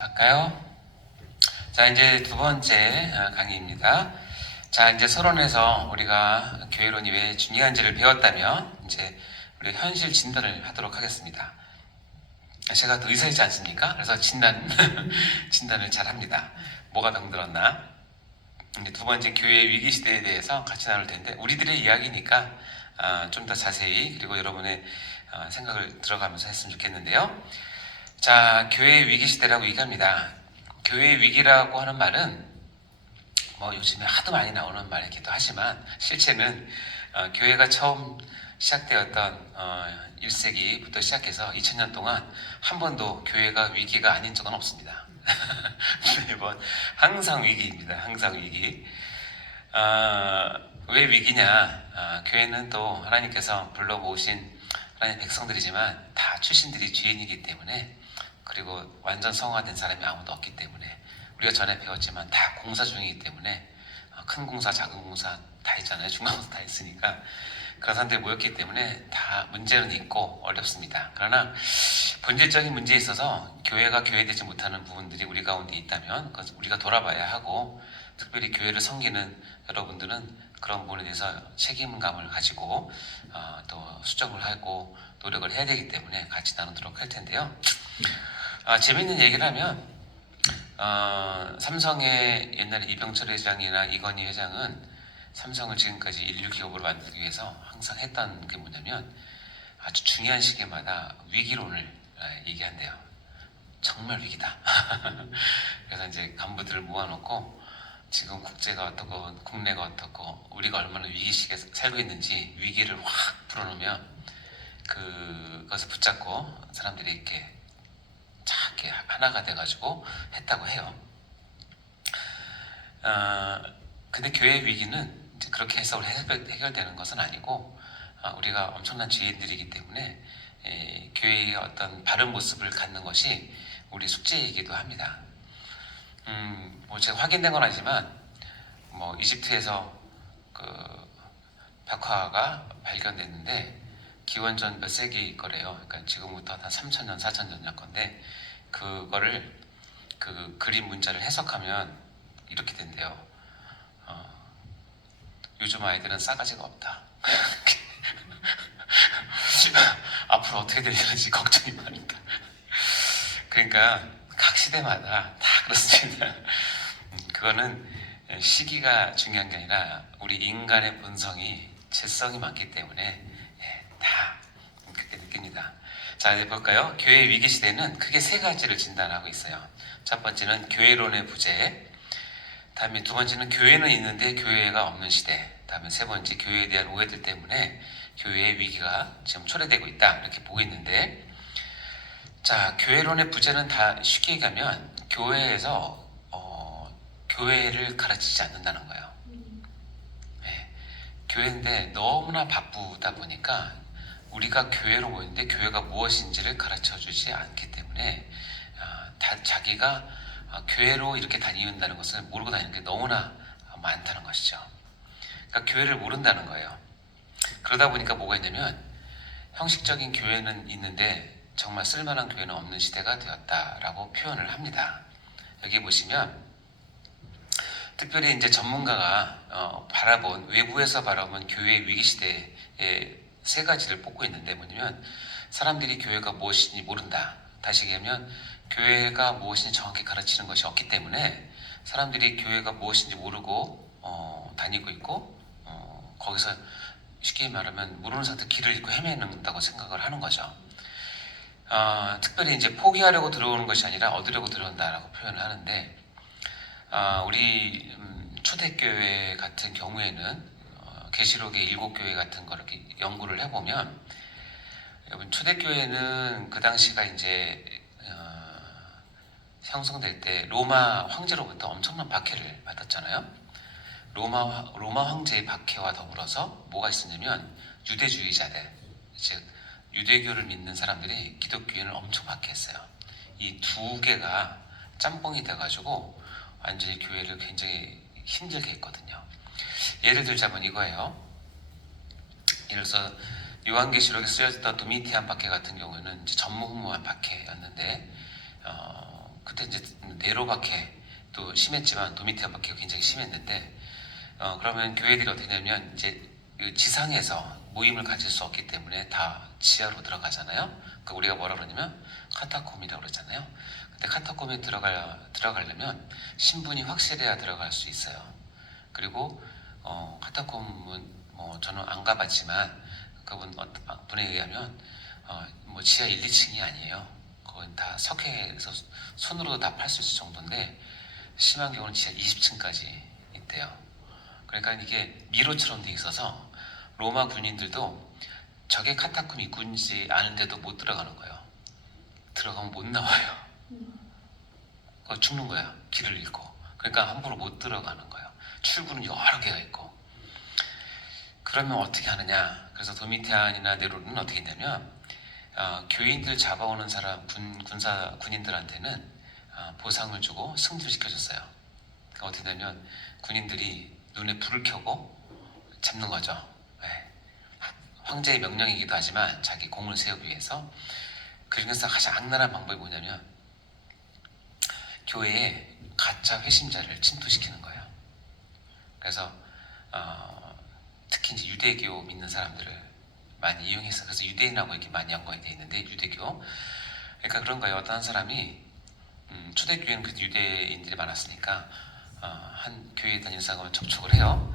할까요? 자, 이제 두 번째 강의입니다. 자, 이제 서론에서 우리가 교회론이 왜 중요한지를 배웠다면 이제 우리 현실 진단을 하도록 하겠습니다. 제가 더 의사이지 않습니까? 그래서 진단을 잘 합니다. 뭐가 병들었나? 이제 두 번째 교회 위기 시대에 대해서 같이 나눌 텐데 우리들의 이야기니까 좀 더 자세히 그리고 여러분의 생각을 들어가면서 했으면 좋겠는데요. 자, 교회 위기 시대라고 얘기합니다. 교회 위기라고 하는 말은 뭐 요즘에 하도 많이 나오는 말이기도 하지만 실제는 교회가 처음 시작되었던 1세기부터 시작해서 2000년 동안 한 번도 교회가 위기가 아닌 적은 없습니다. 매번 항상 위기입니다. 항상 위기. 왜 위기냐? 교회는 또 하나님께서 불러모으신 하나님의 백성들이지만 다 출신들이 죄인이기 때문에 그리고 완전 성화된 사람이 아무도 없기 때문에 우리가 전에 배웠지만 다 공사 중이기 때문에 큰 공사 작은 공사 다 있잖아요. 중간공사 다 있으니까 그런 사람들이 모였기 때문에 다 문제는 있고 어렵습니다. 그러나 본질적인 문제에 있어서 교회가 교회되지 못하는 부분들이 우리 가운데 있다면 그것은 우리가 돌아봐야 하고 특별히 교회를 섬기는 여러분들은 그런 부분에 대해서 책임감을 가지고 또 수정을 하고 노력을 해야 되기 때문에 같이 나누도록 할 텐데요. 재밌는 얘기를 하면 삼성의 옛날에 이병철 회장이나 이건희 회장은 삼성을 지금까지 인류 기업으로 만들기 위해서 항상 했던 게 뭐냐면 아주 중요한 시기마다 위기론을 얘기한대요. 정말 위기다. 그래서 이제 간부들을 모아놓고 지금 국제가 어떻고 국내가 어떻고 우리가 얼마나 위기 시기에 살고 있는지 위기를 확 풀어놓으면 그것을 붙잡고 사람들이 이렇게 작게 하나가 돼가지고 했다고 해요. 근데 교회 위기는 이제 그렇게 해서 해결되는 것은 아니고 우리가 엄청난 죄인들이기 때문에 교회의 어떤 바른 모습을 갖는 것이 우리 숙제이기도 합니다. 뭐 제가 확인된 건 아니지만 뭐 이집트에서 그 벽화가 발견됐는데 기원전 몇 세기 거래요. 그러니까 지금부터 한 3,000년, 4,000년 전 건데 그거를 그 그림 문자를 해석하면 이렇게 된대요. 요즘 아이들은 싸가지가 없다. 앞으로 어떻게 되는지 걱정이 많으니까. 그러니까 각 시대마다 다 그렇습니다. 그거는 시기가 중요한 게 아니라 우리 인간의 본성이 죄성이 많기 때문에 다 그렇게 느낍니다. 자, 이제 볼까요? 교회 위기 시대는 크게 세 가지를 진단하고 있어요. 첫 번째는 교회론의 부재, 다음에 두 번째는 교회는 있는데 교회가 없는 시대, 다음에 세 번째 교회에 대한 오해들 때문에 교회의 위기가 지금 초래되고 있다 이렇게 보고 있는데, 자, 교회론의 부재는 다 쉽게 얘기하면 교회에서 교회를 가르치지 않는다는 거예요. 네, 교회인데 너무나 바쁘다 보니까 우리가 교회로 모이는데 교회가 무엇인지를 가르쳐주지 않기 때문에 자기가 교회로 이렇게 다닌다는 것을 모르고 다니는 게 너무나 많다는 것이죠. 그러니까 교회를 모른다는 거예요. 그러다 보니까 뭐가 있냐면 형식적인 교회는 있는데 정말 쓸만한 교회는 없는 시대가 되었다라고 표현을 합니다. 여기 보시면 특별히 이제 전문가가 외부에서 바라본 교회 위기 시대의 세 가지를 뽑고 있는데 뭐냐면 사람들이 교회가 무엇인지 모른다. 다시 얘기하면 교회가 무엇인지 정확히 가르치는 것이 없기 때문에 사람들이 교회가 무엇인지 모르고 다니고 있고 거기서 쉽게 말하면 모르는 상태 길을 잃고 헤매는다고 생각을 하는 거죠. 특별히 이제 포기하려고 들어오는 것이 아니라 얻으려고 들어온다라고 표현을 하는데 우리 초대교회 같은 경우에는 계시록의 7교회 같은 거 이렇게 연구를 해보면 여러분 초대교회는 그 당시가 이제 형성될 때 로마 황제로부터 엄청난 박해를 받았잖아요. 로마 황제의 박해와 더불어서 뭐가 있었냐면 유대주의자들, 즉 유대교를 믿는 사람들이 기독교인을 엄청 박해했어요. 이 두 개가 짬뽕이 돼가지고 완전히 교회를 굉장히 힘들게 했거든요. 예를 들자면 이거예요. 예를 들어서 요한계시록에 쓰여졌던 도미티안 박해 같은 경우에는 이제 전무후무한 박해였는데 그때 이제 네로박해 또 심했지만 도미티아 박해가 굉장히 심했는데 그러면 교회들이 어떻게 되냐면 이제 그 지상에서 모임을 가질 수 없기 때문에 다 지하로 들어가잖아요. 그 우리가 뭐라 그러냐면 카타콤이라고 그러잖아요. 근데 카타콤에 들어가려면 신분이 확실해야 들어갈 수 있어요. 그리고 카타콤은 뭐 저는 안 가봤지만 그분 분에 의하면 뭐 지하 1, 2층이 아니에요. 거긴 다 석회에서 손으로 다 팔 수 있을 정도인데 심한 경우는 지하 20층까지 있대요. 그러니까 이게 미로처럼 돼 있어서 로마 군인들도 저게 카타콤 입구인지 아는데도 못 들어가는 거예요. 들어가면 못 나와요. 죽는 거야. 길을 잃고. 그러니까 함부로 못 들어가는 거예요. 출구는 여러 개가 있고. 그러면 어떻게 하느냐? 그래서 도미티안이나 네로는 어떻게 했냐면 교인들 잡아오는 사람 군인들한테는 보상을 주고 승진을 시켜줬어요. 그러니까 어떻게 되면 군인들이 눈에 불을 켜고 잡는 거죠. 네. 황제의 명령이기도 하지만 자기 공을 세우기 위해서. 그 중에서 가장 악랄한 방법이 뭐냐면 교회에 가짜 회심자를 침투시키는 거예요. 그래서 특히 이제 유대교 믿는 사람들을 많이 이용해서 그래서 유대인하고 이렇게 많이 연관이 되어 있는데 유대교 그러니까 그런 거예요. 어떤 한 사람이 초대교회는 그 유대인들이 많았으니까 한 교회에 다니는 사람과 접촉을 해요.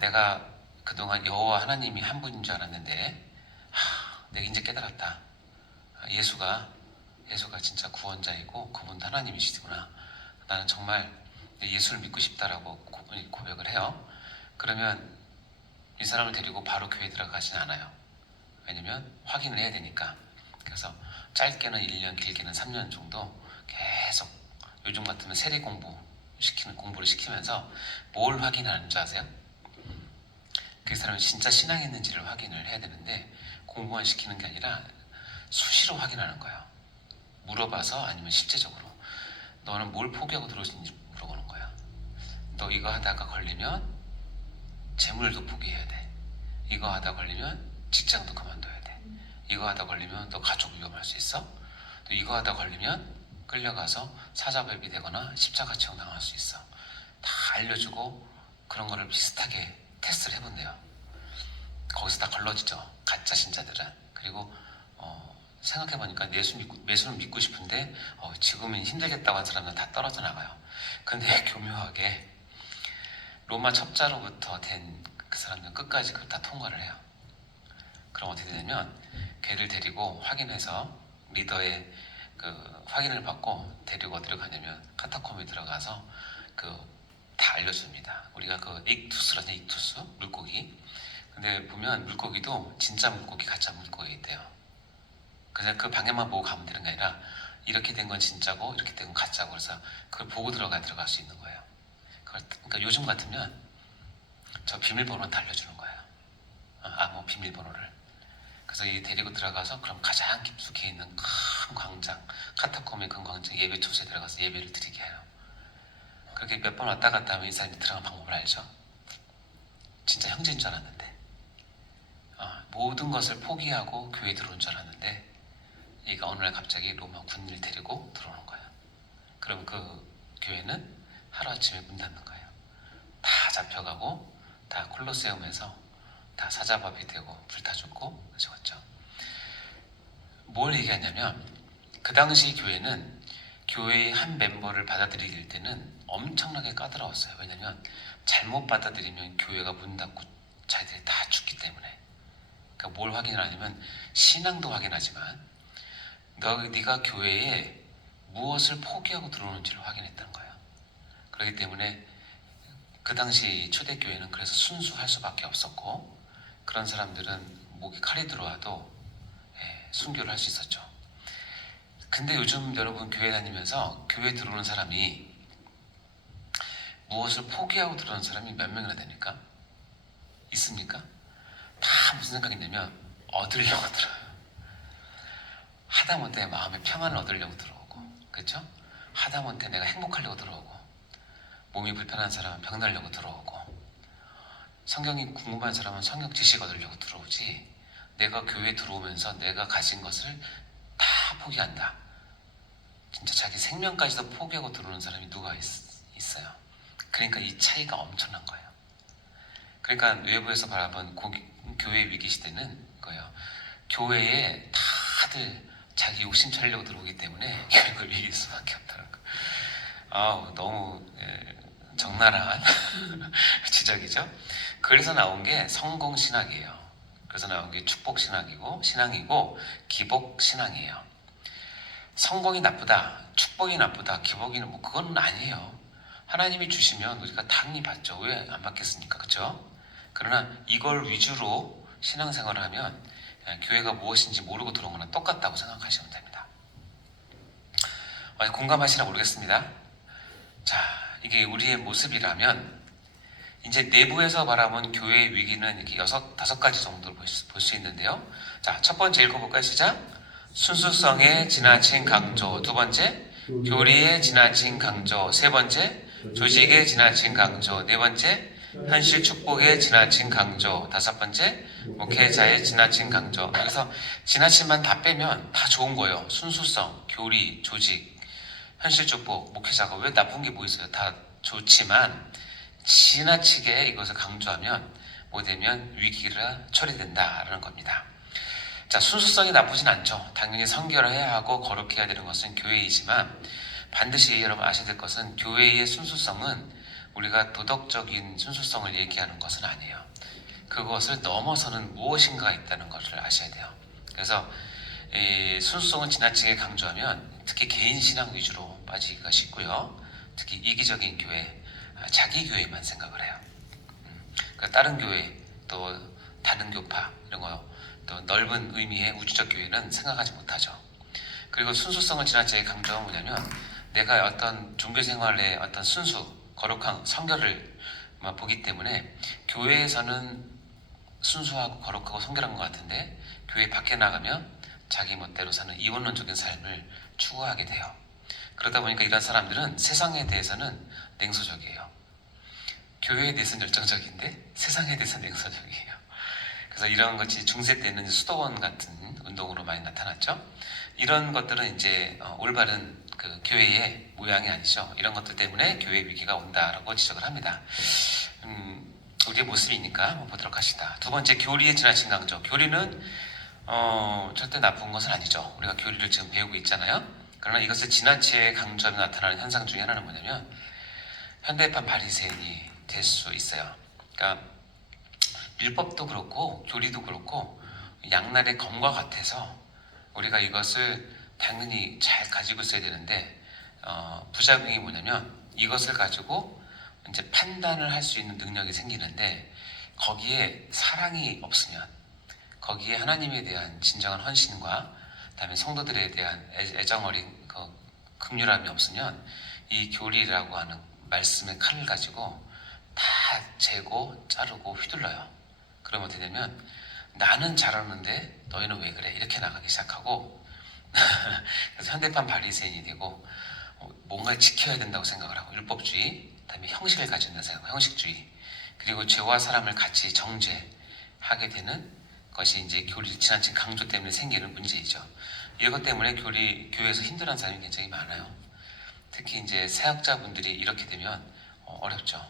내가 그동안 여호와 하나님이 한 분인 줄 알았는데 내가 이제 깨달았다. 예수가 진짜 구원자이고 그분도 하나님이시구나. 나는 정말 예수를 믿고 싶다라고 고백을 해요. 그러면 이 사람을 데리고 바로 교회에 들어가진 않아요. 왜냐면 확인을 해야 되니까. 그래서 짧게는 1년, 길게는 3년 정도 계속 요즘 같으면 세례 공부를 시키면서 뭘 확인하는 줄 아세요? 그 사람이 진짜 신앙이 있는지를 확인을 해야 되는데 공부만 시키는 게 아니라 수시로 확인하는 거예요. 물어봐서 아니면 실제적으로 너는 뭘 포기하고 들어오신지 물어보는 거야. 너 이거 하다가 걸리면 재물도 포기해야 돼. 이거 하다 걸리면 직장도 그만둬야 돼. 이거 하다 걸리면 너 가족 위험할 수 있어. 또 이거 하다 걸리면 끌려가서 사자배비 되거나 십자가처형 당할 수 있어. 다 알려주고 그런 거를 비슷하게 테스트를 해본대요. 거기서 다 걸러지죠. 가짜 신자들은. 그리고 생각해보니까 예수를 믿고 싶은데 지금은 힘들겠다고 한 사람은 다 떨어져 나가요. 근데 교묘하게 로마 첩자로부터 된 그 사람들은 끝까지 그걸 다 통과를 해요. 그럼 어떻게 되냐면 걔를 데리고 확인해서 리더의 그 확인을 받고 데리고 어디로 가냐면 카타콤에 들어가서 다 알려줍니다. 우리가 그 익투스라는 익투스 물고기. 근데 보면 물고기도 진짜 물고기, 가짜 물고기 있대요. 그냥 그 방향만 보고 가면 되는 게 아니라 이렇게 된 건 진짜고 이렇게 된 건 가짜고 그래서 그걸 보고 들어갈 수 있는 거예요. 그러니까 요즘 같으면 저 비밀번호는 다 알려주는 거예요. 뭐 비밀번호를. 그래서 이 데리고 들어가서 그럼 가장 깊숙이 있는 큰 광장, 카타콤의 큰 광장 예배 초소에 들어가서 예배를 드리게 해요. 그렇게 몇 번 왔다 갔다 하면 이 사람이 들어간 방법을 알죠. 진짜 형제인 줄 알았는데 모든 것을 포기하고 교회에 들어온 줄 알았는데 얘가 어느 날 갑자기 로마 군인을 데리고 들어오는 거예요. 그럼 그 교회는 하루아침에 문 닫는 거예요. 다 잡혀가고 다 콜로세움에서 다 사자밥이 되고 불타 죽고 그랬죠. 뭘 얘기하냐면 그 당시 교회는 교회의 한 멤버를 받아들일 때는 엄청나게 까다로웠어요. 왜냐면 잘못 받아들이면 교회가 문 닫고 자기들이 다 죽기 때문에. 그러니까 뭘 확인하냐면 신앙도 확인하지만 네가 교회에 무엇을 포기하고 들어오는지를 확인했다는 거예요. 그렇기 때문에 그 당시 초대교회는 그래서 순수할 수밖에 없었고 그런 사람들은 목에 칼이 들어와도 순교를 할 수 있었죠. 근데 요즘 여러분 교회 다니면서 교회 들어오는 사람이 무엇을 포기하고 들어오는 사람이 몇 명이나 됩니까? 있습니까? 다 무슨 생각이냐면 얻으려고 들어요. 하다못해 마음의 평안을 얻으려고 들어오고 그렇죠? 하다못해 내가 행복하려고 들어오고 몸이 불편한 사람은 병나려고 들어오고 성경이 궁금한 사람은 성경 지식 얻으려고 들어오지 내가 교회에 들어오면서 내가 가진 것을 다 포기한다. 진짜 자기 생명까지도 포기하고 들어오는 사람이 누가 있어요. 그러니까 이 차이가 엄청난 거예요. 그러니까 외부에서 바라본 교회 위기 시대는 거예요. 교회에 다들 자기 욕심 차리려고 들어오기 때문에 교회가 위기일 수밖에 없다는 거. 아우, 너무 적나라한 지적이죠. 그래서 나온 게 성공신학이에요. 그래서 나온 게 신앙이고 기복신앙이에요. 성공이 나쁘다, 축복이 나쁘다, 기복이는 뭐 그건 아니에요. 하나님이 주시면 우리가 당연히 받죠. 왜 안 받겠습니까? 그렇죠? 그러나 이걸 위주로 신앙생활을 하면 교회가 무엇인지 모르고 들어온 거나 똑같다고 생각하시면 됩니다. 공감하시나 모르겠습니다. 자, 이게 우리의 모습이라면 이제 내부에서 바라본 교회의 위기는 이렇게 다섯 가지 정도로 볼 수 있는데요. 자, 첫 번째 읽어볼까요? 시작. 순수성의 지나친 강조. 두 번째, 교리의 지나친 강조. 세 번째, 조직의 지나친 강조. 네 번째, 현실 축복의 지나친 강조. 다섯 번째, 목회자의 지나친 강조. 그래서 지나친만 다 빼면 다 좋은 거예요. 순수성, 교리, 조직, 현실 축복, 목회자가 왜 나쁜 게 뭐 있어요? 다 좋지만 지나치게 이것을 강조하면 뭐 되면 위기가 처리된다라는 겁니다. 자, 순수성이 나쁘진 않죠. 당연히 성결해야 하고 거룩해야 되는 것은 교회이지만 반드시 여러분 아셔야 될 것은 교회의 순수성은 우리가 도덕적인 순수성을 얘기하는 것은 아니에요. 그것을 넘어서는 무엇인가가 있다는 것을 아셔야 돼요. 그래서 순수성을 지나치게 강조하면 특히 개인 신앙 위주로 빠지기가 쉽고요. 특히 이기적인 교회, 자기 교회만 생각을 해요. 그러니까 다른 교회, 또 다른 교파 이런 거, 또 넓은 의미의 우주적 교회는 생각하지 못하죠. 그리고 순수성을 지나치게 강조하면 뭐냐면 내가 어떤 종교생활의 어떤 순수, 거룩한 성결을 보기 때문에 교회에서는 순수하고 거룩하고 성결한 것 같은데 교회 밖에 나가면 자기 멋대로 사는 이원론적인 삶을 추구하게 돼요. 그러다 보니까 이런 사람들은 세상에 대해서는 냉소적이에요. 교회에 대해서는 열정적인데 세상에 대해서는 냉소적이에요. 그래서 이런 것이 중세 때는 수도원 같은 운동으로 많이 나타났죠. 이런 것들은 이제 올바른 그 교회의 모양이 아니죠. 이런 것들 때문에 교회 위기가 온다라고 지적을 합니다. 우리의 모습이니까 한번 보도록 하시다. 두 번째, 교리의 지나친 강조. 교리는 절대 나쁜 것은 아니죠. 우리가 교리를 지금 배우고 있잖아요. 그러나 이것을 지나치게 강조하며 나타나는 현상 중에 하나는 뭐냐면 현대판 바리새인이 될 수 있어요. 그러니까 율법도 그렇고 교리도 그렇고 양날의 검과 같아서 우리가 이것을 당연히 잘 가지고 있어야 되는데 부작용이 뭐냐면 이것을 가지고 이제 판단을 할 수 있는 능력이 생기는데 거기에 사랑이 없으면, 거기에 하나님에 대한 진정한 헌신과 그다음에 성도들에 대한 애정 어린 그 긍휼함이 없으면 이 교리라고 하는 말씀의 칼을 가지고 다 재고 자르고 휘둘러요. 그러면 어떻게 되냐면 나는 잘하는데 너희는 왜 그래? 이렇게 나가기 시작하고 그래서 현대판 바리새인이 되고 뭔가를 지켜야 된다고 생각을 하고 율법주의, 그다음에 형식을 가진다 생각, 형식주의, 그리고 죄와 사람을 같이 정죄하게 되는 것이 이제 교리 지나친 강조 때문에 생기는 문제이죠. 이것 때문에 교회에서 힘들어하는 사람이 굉장히 많아요. 특히 이제 사역자분들이 이렇게 되면 어렵죠.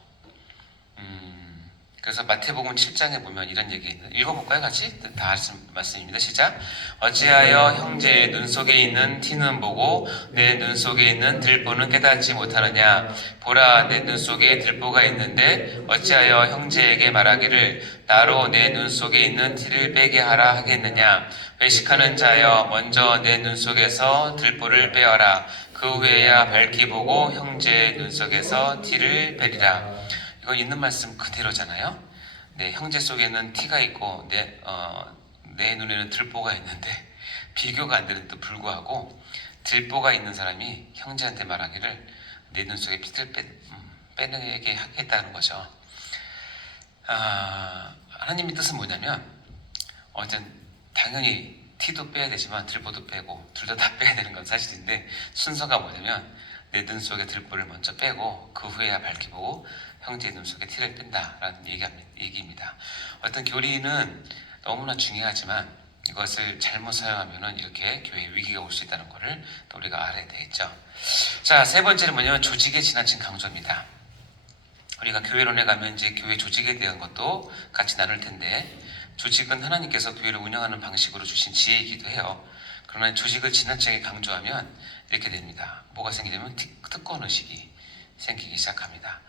그래서 마태복음 7장에 보면 이런 얘기 읽어볼까요? 같이? 다 하신 말씀입니다. 시작. 어찌하여 형제의 눈 속에 있는 티는 보고 내 눈 속에 있는 들보는 깨닫지 못하느냐. 보라, 내 눈 속에 들보가 있는데 어찌하여 형제에게 말하기를 나로 내 눈 속에 있는 티를 빼게 하라 하겠느냐. 외식하는 자여, 먼저 내 눈 속에서 들보를 빼어라. 그 후에야 밝히 보고 형제의 눈 속에서 티를 빼리라. 이거 있는 말씀 그대로잖아요. 내 형제 속에는 티가 있고 내 눈에는 들보가 있는데 비교가 안 되는데도 불구하고 들보가 있는 사람이 형제한테 말하기를 내 눈 속에 피를 빼내게 하겠다는 거죠. 하나님의 뜻은 뭐냐면 어쨌든 당연히 티도 빼야 되지만 들보도 빼고 둘 다 빼야 되는 건 사실인데 순서가 뭐냐면 내 눈 속에 들보를 먼저 빼고 그 후에야 밝히 보고 형제의 눈 속에 티를 뺀다라는 얘기입니다. 어떤 교리는 너무나 중요하지만 이것을 잘못 사용하면은 이렇게 교회에 위기가 올 수 있다는 것을 또 우리가 알아야 되겠죠. 자, 세 번째는 뭐냐면 조직의 지나친 강조입니다. 우리가 교회론에 가면 이제 교회 조직에 대한 것도 같이 나눌 텐데, 조직은 하나님께서 교회를 운영하는 방식으로 주신 지혜이기도 해요. 그러나 조직을 지나치게 강조하면 이렇게 됩니다. 뭐가 생기냐면 특권의식이 생기기 시작합니다.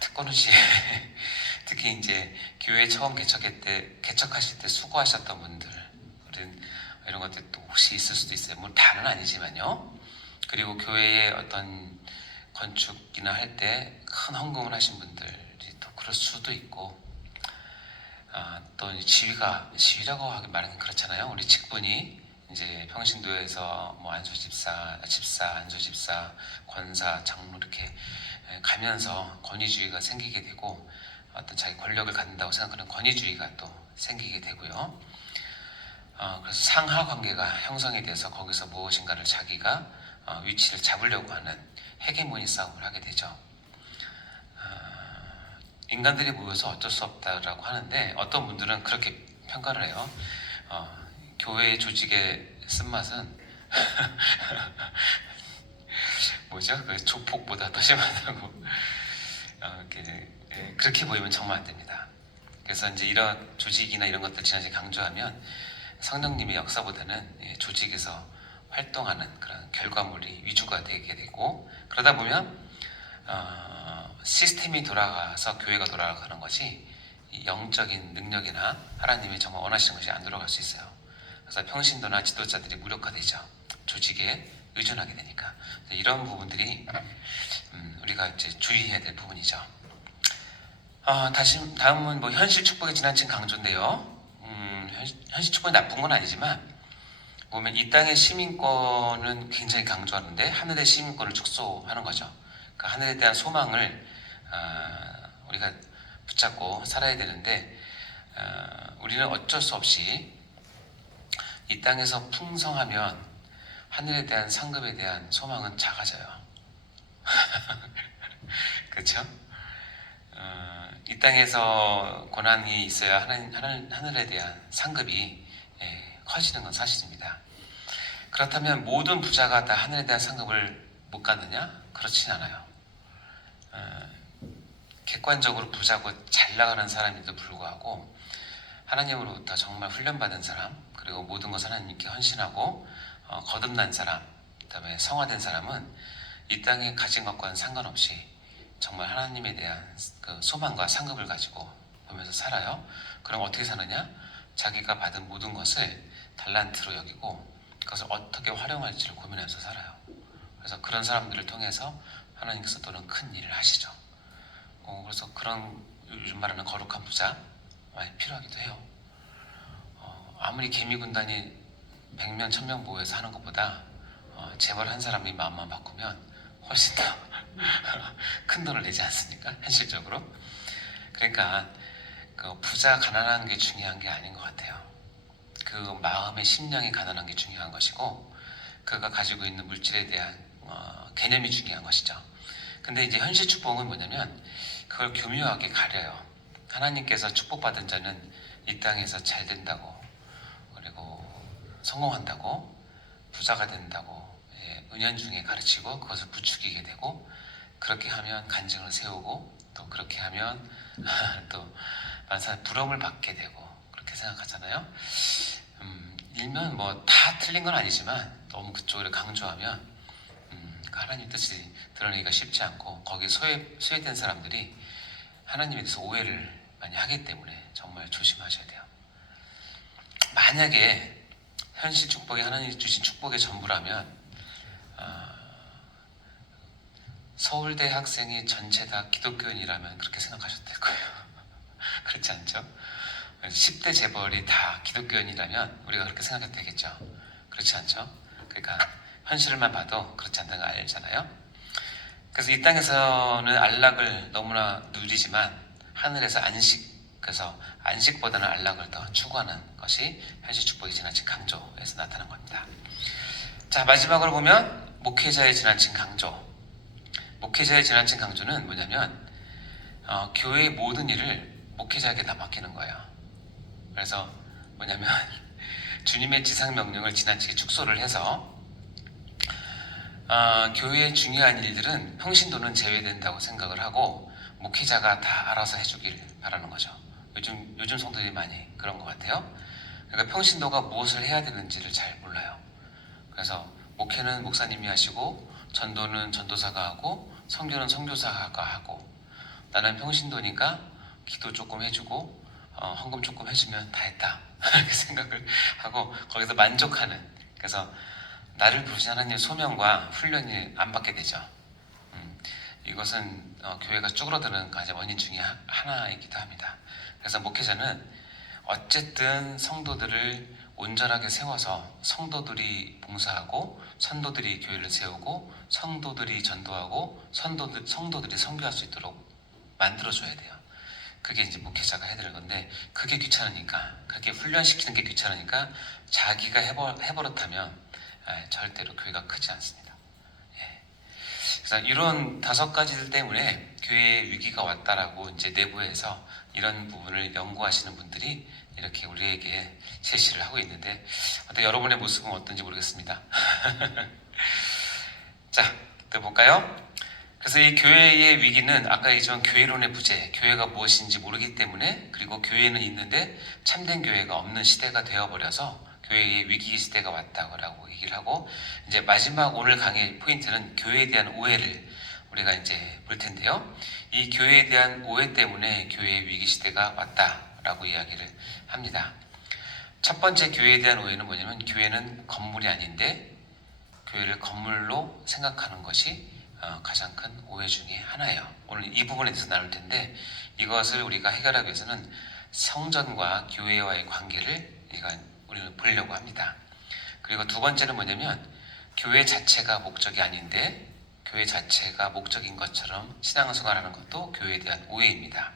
특권의식. 특히 이제 교회 처음 개척하실 때 수고하셨던 분들, 이런 것들 또 혹시 있을 수도 있어요. 뭐 다는 아니지만요. 그리고 교회의 어떤 건축이나 할 때 큰 헌금을 하신 분들이 또 그럴 수도 있고, 또 지위라고 하기 말하긴 그렇잖아요. 우리 직분이 이제 평신도에서 뭐 안수집사, 안수집사, 권사, 장로 이렇게 가면서 권위주의가 생기게 되고, 어떤 자기 권력을 갖는다고 생각하는 권위주의가 또 생기게 되고요. 그래서 상하 관계가 형성이 돼서 거기서 무엇인가를 자기가 위치를 잡으려고 하는 헤게모니 싸움을 하게 되죠. 인간들이 모여서 어쩔 수 없다라고 하는데, 어떤 분들은 그렇게 평가를 해요. 교회 조직의 쓴맛은 뭐죠? 그 조폭보다 더 심하다고. 그렇게 보이면 정말 안 됩니다. 그래서 이제 이런 조직이나 이런 것들 지나치게 강조하면 성령님의 역사보다는 조직에서 활동하는 그런 결과물이 위주가 되게 되고, 그러다 보면 시스템이 돌아가서 교회가 돌아가는 것이 영적인 능력이나 하나님이 정말 원하시는 것이 안 돌아갈 수 있어요. 그래서 평신도나 지도자들이 무력화되죠. 조직에 의존하게 되니까. 이런 부분들이 우리가 이제 주의해야 될 부분이죠. 다음은 뭐 현실 축복의 지나친 강조인데요. 현실 축복이 나쁜 건 아니지만, 보면 이 땅의 시민권은 굉장히 강조하는데 하늘의 시민권을 축소하는 거죠. 그러니까 하늘에 대한 소망을 우리가 붙잡고 살아야 되는데, 우리는 어쩔 수 없이 이 땅에서 풍성하면 하늘에 대한 상급에 대한 소망은 작아져요. 그렇죠? 이 땅에서 고난이 있어야 하늘에 대한 상급이 커지는 건 사실입니다. 그렇다면 모든 부자가 다 하늘에 대한 상급을 못 갖느냐? 그렇진 않아요. 객관적으로 부자고 잘 나가는 사람에도 불구하고 하나님으로부터 정말 훈련받은 사람, 그리고 모든 것을 하나님께 헌신하고 거듭난 사람, 그다음에 성화된 사람은 이 땅에 가진 것과는 상관없이 정말 하나님에 대한 그 소망과 상급을 가지고 보면서 살아요. 그럼 어떻게 사느냐? 자기가 받은 모든 것을 달란트로 여기고 그것을 어떻게 활용할지를 고민하면서 살아요. 그래서 그런 사람들을 통해서 하나님께서 또는 큰 일을 하시죠. 그래서 그런 요즘 말하는 거룩한 부자 많이 필요하기도 해요. 아무리 개미 군단이 100명, 1000명 모여서 하는 것보다 재벌 한 사람이 마음만 바꾸면 훨씬 더 큰 돈을 내지 않습니까? 현실적으로. 그러니까 그 부자 가난한 게 중요한 게 아닌 것 같아요. 그 마음의 심령이 가난한 게 중요한 것이고, 그가 가지고 있는 물질에 대한 개념이 중요한 것이죠. 근데 이제 현실 축복은 뭐냐면 그걸 교묘하게 가려요. 하나님께서 축복받은 자는 이 땅에서 잘 된다고, 그리고 성공한다고, 부자가 된다고 은연중에 가르치고 그것을 부추기게 되고, 그렇게 하면 간증을 세우고, 또 그렇게 하면 또 많은 사람이 부러움을 받게 되고 그렇게 생각하잖아요. 일면 뭐 다 틀린 건 아니지만 너무 그쪽을 강조하면 하나님 뜻이 드러내기가 쉽지 않고, 거기에 소외된 사람들이 하나님에 대해서 오해를 많이 하기 때문에 정말 조심하셔야 돼요. 만약에 현실 축복이 하나님이 주신 축복의 전부라면 서울대 학생이 전체 다 기독교인이라면 그렇게 생각하셔도 될 거예요. 그렇지 않죠? 10대 재벌이 다 기독교인이라면 우리가 그렇게 생각해도 되겠죠. 그렇지 않죠? 그러니까 현실만 봐도 그렇지 않다는 걸 알잖아요. 그래서 이 땅에서는 안락을 너무나 누리지만 하늘에서 그래서 안식보다는 안락을 더 추구하는 것이 현실 축복의 지나친 강조에서 나타난 겁니다. 자, 마지막으로 보면 목회자의 지나친 강조. 목회자의 지나친 강조는 뭐냐면 교회의 모든 일을 목회자에게 다 맡기는 거예요. 그래서 뭐냐면 주님의 지상 명령을 지나치게 축소를 해서 교회의 중요한 일들은 평신도는 제외된다고 생각을 하고 목회자가 다 알아서 해주길 바라는 거죠. 요즘 성도들이 많이 그런 것 같아요. 그러니까 평신도가 무엇을 해야 되는지를 잘 몰라요. 그래서 목회는 목사님이 하시고 전도는 전도사가 하고 선교는 선교사가 하고 나는 평신도니까 기도 조금 해주고 헌금 조금 해주면 다 했다 이렇게 생각을 하고 거기서 만족하는, 그래서 나를 부르신 하나님의 소명과 훈련이 안 받게 되죠. 이것은 교회가 쭈그러드는 가장 원인 중에 하나이기도 합니다. 그래서 목회자는 어쨌든 성도들을 온전하게 세워서 성도들이 봉사하고 선도들이 교회를 세우고 성도들이 전도하고 성도들이 선교할 수 있도록 만들어줘야 돼요. 그게 이제 목회자가 해야 되는 건데 그게 귀찮으니까, 그렇게 훈련시키는 게 귀찮으니까 자기가 해버릇하면 절대로 교회가 크지 않습니다. 그래서 이런 5가지들 때문에 교회에 위기가 왔다라고 이제 내부에서 이런 부분을 연구하시는 분들이 이렇게 우리에게 제시를 하고 있는데 어때 여러분의 모습은 어떤지 모르겠습니다. 자, 또 볼까요? 그래서 이 교회의 위기는 아까 얘기했지만 교회론의 부재, 교회가 무엇인지 모르기 때문에, 그리고 교회는 있는데 참된 교회가 없는 시대가 되어버려서 교회의 위기 시대가 왔다고 얘기를 하고, 이제 마지막 오늘 강의 포인트는 교회에 대한 오해를 우리가 이제 볼 텐데요. 이 교회에 대한 오해 때문에 교회의 위기 시대가 왔다라고 이야기를 합니다. 첫 번째 교회에 대한 오해는 뭐냐면 교회는 건물이 아닌데 교회를 건물로 생각하는 것이 가장 큰 오해 중에 하나예요. 오늘 이 부분에 대해서 나눌 텐데 이것을 우리가 해결하기 위해서는 성전과 교회와의 관계를 우리는 보려고 합니다. 그리고 두 번째는 뭐냐면 교회 자체가 목적이 아닌데 교회 자체가 목적인 것처럼 신앙생활하는 것도 교회에 대한 오해입니다.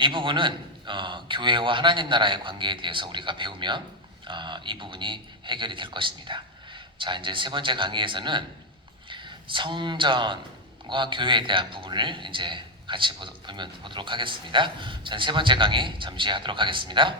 이 부분은 교회와 하나님 나라의 관계에 대해서 우리가 배우면 이 부분이 해결이 될 것입니다. 자, 이제 세 번째 강의에서는 성전과 교회에 대한 부분을 이제 같이 보도록 하겠습니다. 전 세 번째 강의 잠시 하도록 하겠습니다.